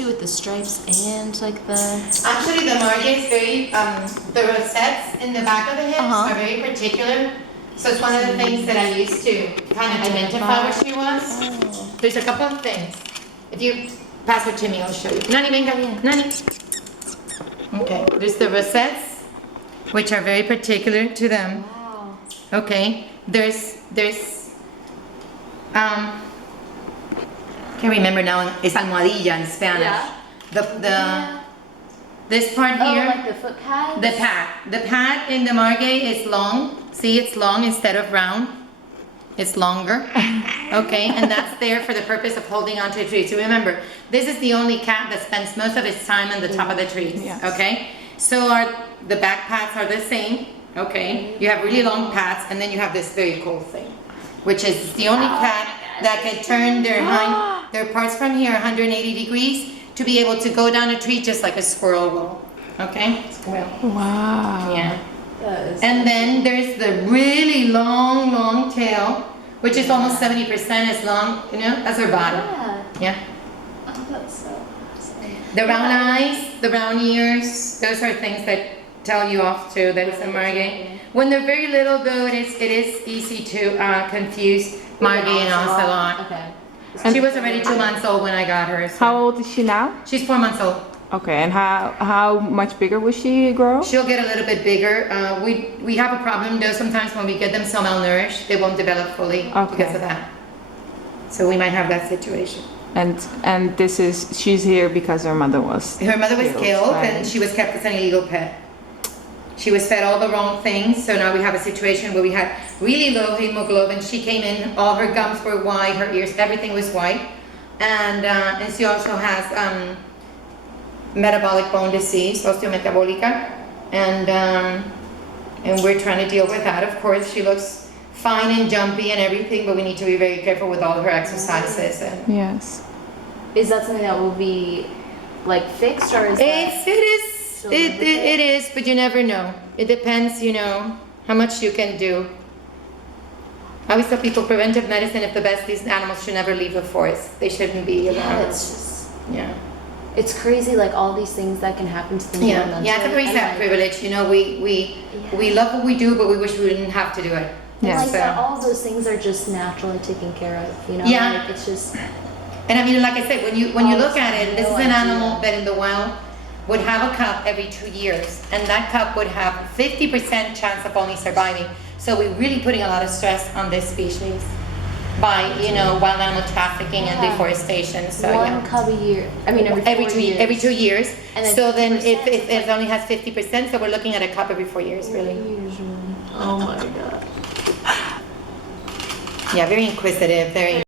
With the stripes and like the... Actually, the margay is very, the rosettes in the back of the hips are very particular. So it's one of the things that I used to kind of identify what she was. Oh. There's a couple of things. If you pass it to me, I'll show you. Nani, venga, Nani. Okay, there's the rosettes, which are very particular to them. Wow. Okay, there's can't remember now. It's almohadilla in Spanish. Yeah. This part Oh, here. like the foot pads? The pad in the margay is long. See, it's long instead of round. It's longer. Okay, and that's there for the purpose of holding onto a tree. So remember, this is the only cat that spends most of its time on the top of the trees. Yes. Okay, so the back pads are the same. Okay, you have really long pads, and then you have this very cool thing, which is the only cat that can turn their parts from here 180 degrees to be able to go down a tree just like a squirrel will. Okay? Well, Wow. yeah. And then there's the really long tail, which is almost 70% as long, as her body. Yeah. Yeah. Oh, that's so awesome. The round eyes, the round ears, those are things that tell you off too that it's a margay. When they're very little though, it is easy to confuse margay and ocelot. Okay. She was already 2 months old when I got her. So. How old is she now? She's 4 months old. Okay, and how much bigger will she grow? She'll get a little bit bigger. We have a problem though sometimes when we get them so malnourished, they won't develop fully because of that. So we might have that situation. And she's here because her mother was killed right? and she was kept as an illegal pet. She was fed all the wrong things, so now we have a situation where we had really low hemoglobin. She came in, all her gums were white, her ears, everything was white. And she also has metabolic bone disease, osteometabolica. And we're trying to deal with that. Of course, she looks fine and jumpy and everything, but we need to be very careful with all her exercises. And Yes. Is that something that will be like fixed or is that... It is, but you never know. It depends, how much you can do. I always tell people preventive medicine is the best. These animals should never leave the forest. They shouldn't be around. Yeah, it's just... Yeah. It's crazy, like all these things that can happen to them. Yeah, it's a very sad privilege. We love what we do, but we wish we didn't have to do it. Yeah. Like all those things are just naturally taken care of, Yeah. Like it's just... And I mean, like I said, when you look at it, this is an animal that in the wild would have a cub every 2 years, and that cub would have 50% chance of only surviving. So we're really putting a lot of stress on this species by, wild animal trafficking and deforestation. So one cub a year. I mean, every 2 years. And then so then 50%, if it only has 50%, so we're looking at a cub every 4 years, really. Usually. Oh my god. Yeah, very inquisitive, very.